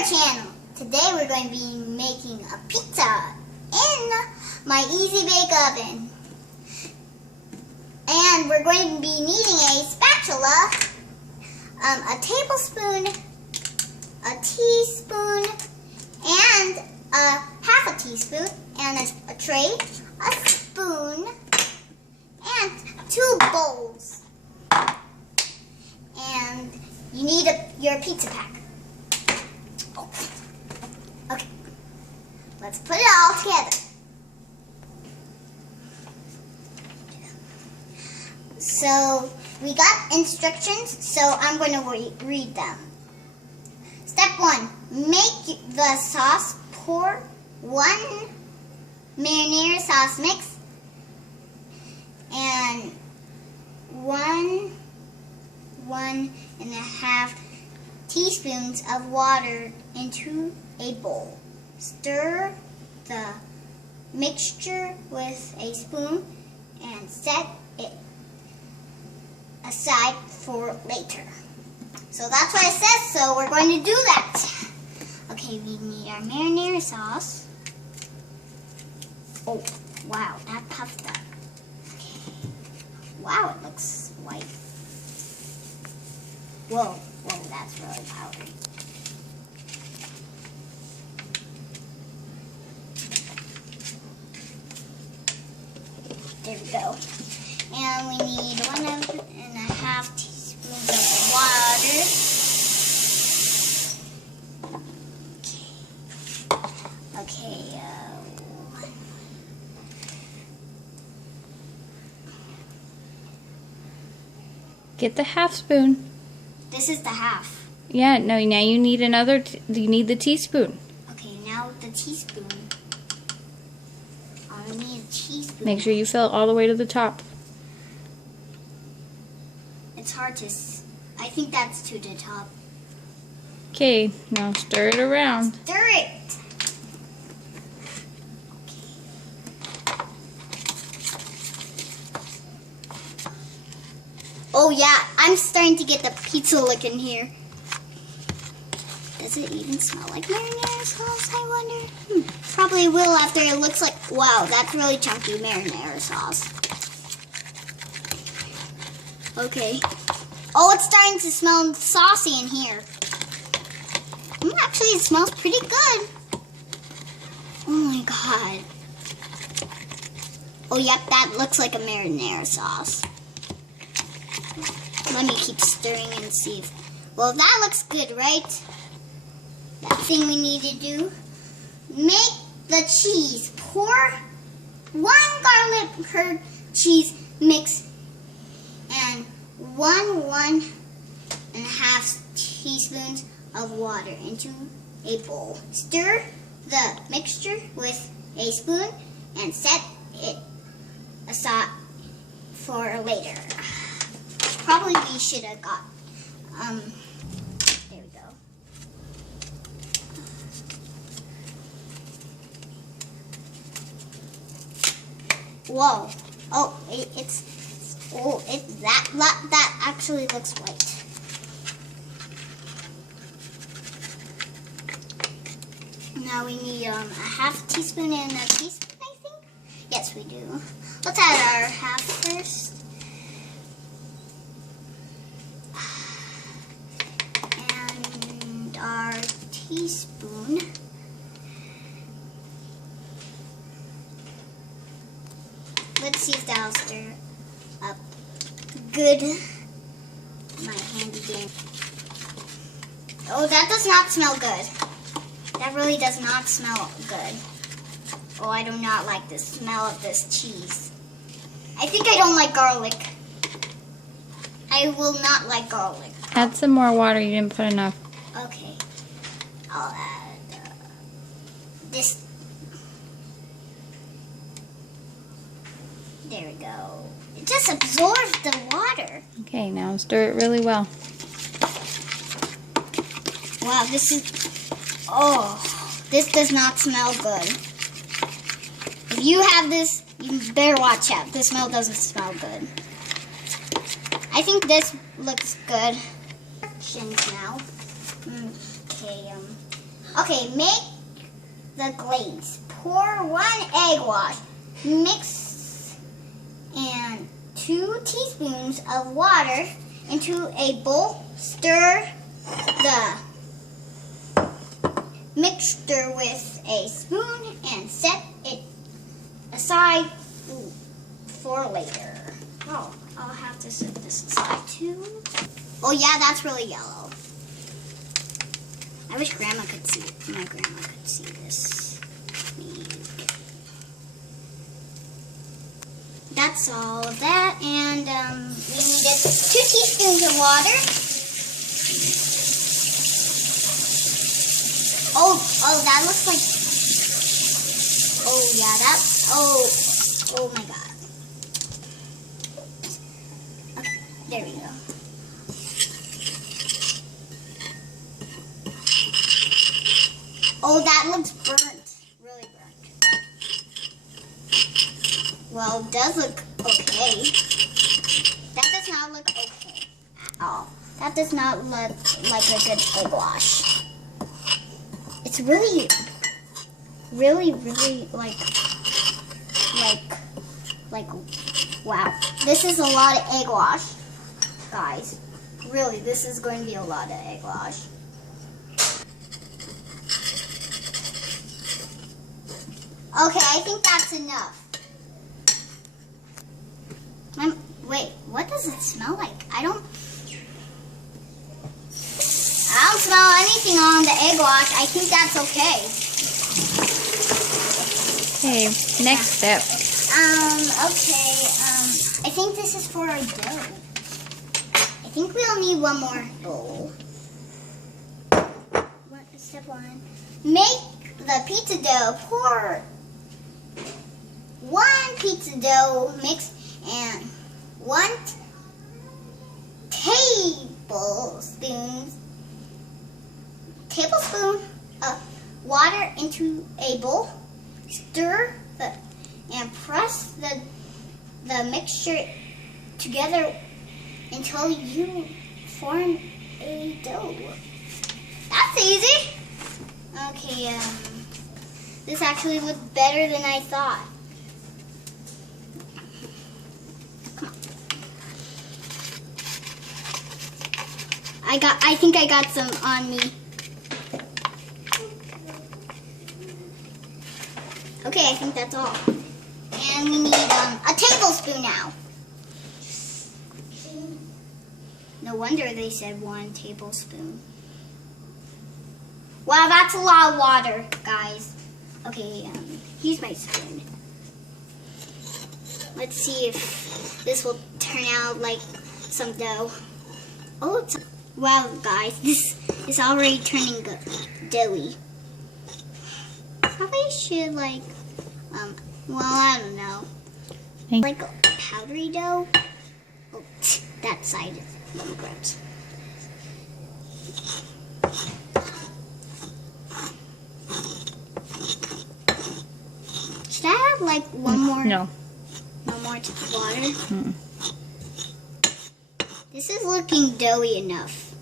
our channel. Today we're going to be making a pizza in my Easy Bake Oven. And we're going to be needing a spatula, a tablespoon, a teaspoon, and half a teaspoon, and a tray, a spoon, and 2 bowls. And you need your pizza pack. Okay, let's put it all together. So we got instructions, so I'm going to read them. Step 1, make the sauce. Pour 1 marinara sauce mix and 1.5 teaspoons of water into a bowl. Stir the mixture with a spoon and set it aside for later. So that's what it says, so we're going to do that. Okay, we need our marinara sauce. Oh, wow, that puffed up. Okay. Wow, it looks white. Whoa, that's really powdery. There we go. And we need 1.5 teaspoons of water. Okay. Get the half spoon. This is the half. Yeah, no, now you need another, you need the teaspoon. Okay, now the teaspoon. I need a teaspoon. Make sure you fill it all the way to the top. It's hard to, I think that's to the top. Okay, now stir it around. Stir it. Oh yeah, I'm starting to get the pizza look in here. Does it even smell like marinara sauce, I wonder? Probably will after it looks like, wow, that's really chunky marinara sauce. Okay. Oh, it's starting to smell saucy in here. Actually, it smells pretty good. Oh my god. Oh, yep, that looks like a marinara sauce. Let me keep stirring and see if... Well, that looks good, right? That thing we need to do. Make the cheese. Pour 1 garlic herb cheese mix and 1.5 teaspoons of water into a bowl. Stir the mixture with a spoon and set it aside for later. Probably we should have got, there we go. Whoa. Oh, that actually looks white. Now we need a half teaspoon and a teaspoon, I think? Yes, we do. Let's add our half first. And our teaspoon. Let's see if that'll stir up good. My handy dandy. Oh, that does not smell good. That really does not smell good. Oh, I do not like the smell of this cheese. I think I don't like garlic. I will not like garlic. Add some more water, you didn't put enough. Okay. I'll add this. There we go. It just absorbs the water. Okay, now stir it really well. Wow, this is... Oh, this does not smell good. If you have this, you better watch out. This smell doesn't smell good. I think this looks good. Now. Okay, Okay, make the glaze. Pour 1 egg wash. Mix and 2 teaspoons of water into a bowl. Stir the mixture with a spoon and set it aside for later. Oh, I'll have to set this aside too. Oh yeah, that's really yellow. I wish Grandma could see it. My grandma could see this. That's all of that, and we needed 2 teaspoons of water. Oh, that looks like. Oh yeah, that. Oh my God. Okay, there we go. Oh, that looks burnt. Really burnt. Well, it does look okay. That does not look okay at all. That does not look like a good egg wash. It's really like, wow. This is a lot of egg wash, guys. Really, this is going to be a lot of egg wash. Okay, I think that's enough. Wait, what does it smell like? I don't smell anything on the egg wash. I think that's okay. Okay, next step. Okay, I think this is for our dough. I think we'll need one more bowl. Step 1. Make the pizza dough. Pour 1 pizza dough mix and 1 tablespoon of water into a bowl. Stir and press the mixture together until you form a dough. That's easy. Okay, this actually looked better than I thought. I think I got some on me. Okay, I think that's all. And we need a tablespoon now. No wonder they said 1 tablespoon. Wow, that's a lot of water, guys. Okay, here's my spoon. Let's see if this will turn out like some dough. Oh, wow, guys, this is already turning doughy. Probably should well, I don't know. Like a powdery dough. Oh, that side is really gross. Should I have like one more? No. No more water? Mm-mm. This is looking doughy enough.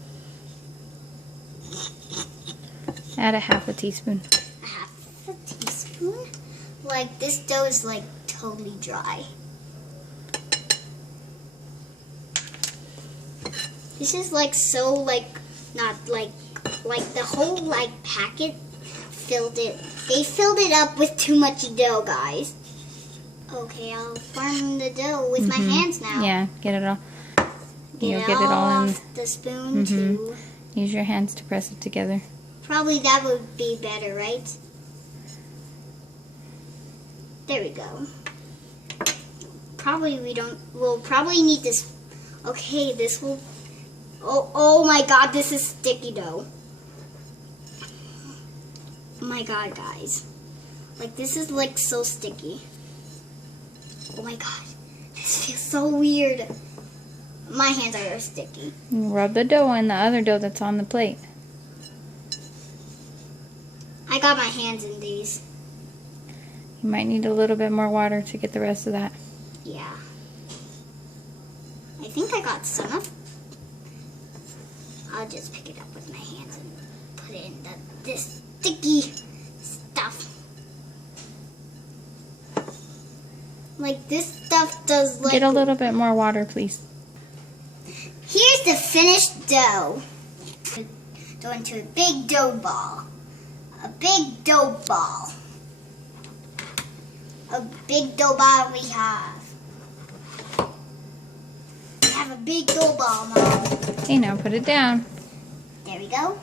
Add a 1/2 teaspoon. A 1/2 teaspoon? Like this dough is like totally dry. This is like so like not like the whole like packet filled it. They filled it up with too much dough, guys. Okay, I'll form the dough with my hands now. Yeah, get it all. Get it all in the spoon too. Use your hands to press it together. Probably that would be better, right? There we go. We'll probably need this. Okay, this will. Oh my God, this is sticky dough. Oh my God, guys. Like this is like so sticky. Oh my God, this feels so weird. My hands are sticky. Rub the dough in the other dough that's on the plate. I got my hands in these. You might need a little bit more water to get the rest of that. Yeah. I think I got some of. I'll just pick it up with my hands and put it in this sticky stuff. Like this stuff does like... Get a little bit more water, please. Here's the finished dough. Go into a big dough ball. A big dough ball. A big dough ball we have. We have a big dough ball, Mom. Okay, now put it down. There we go.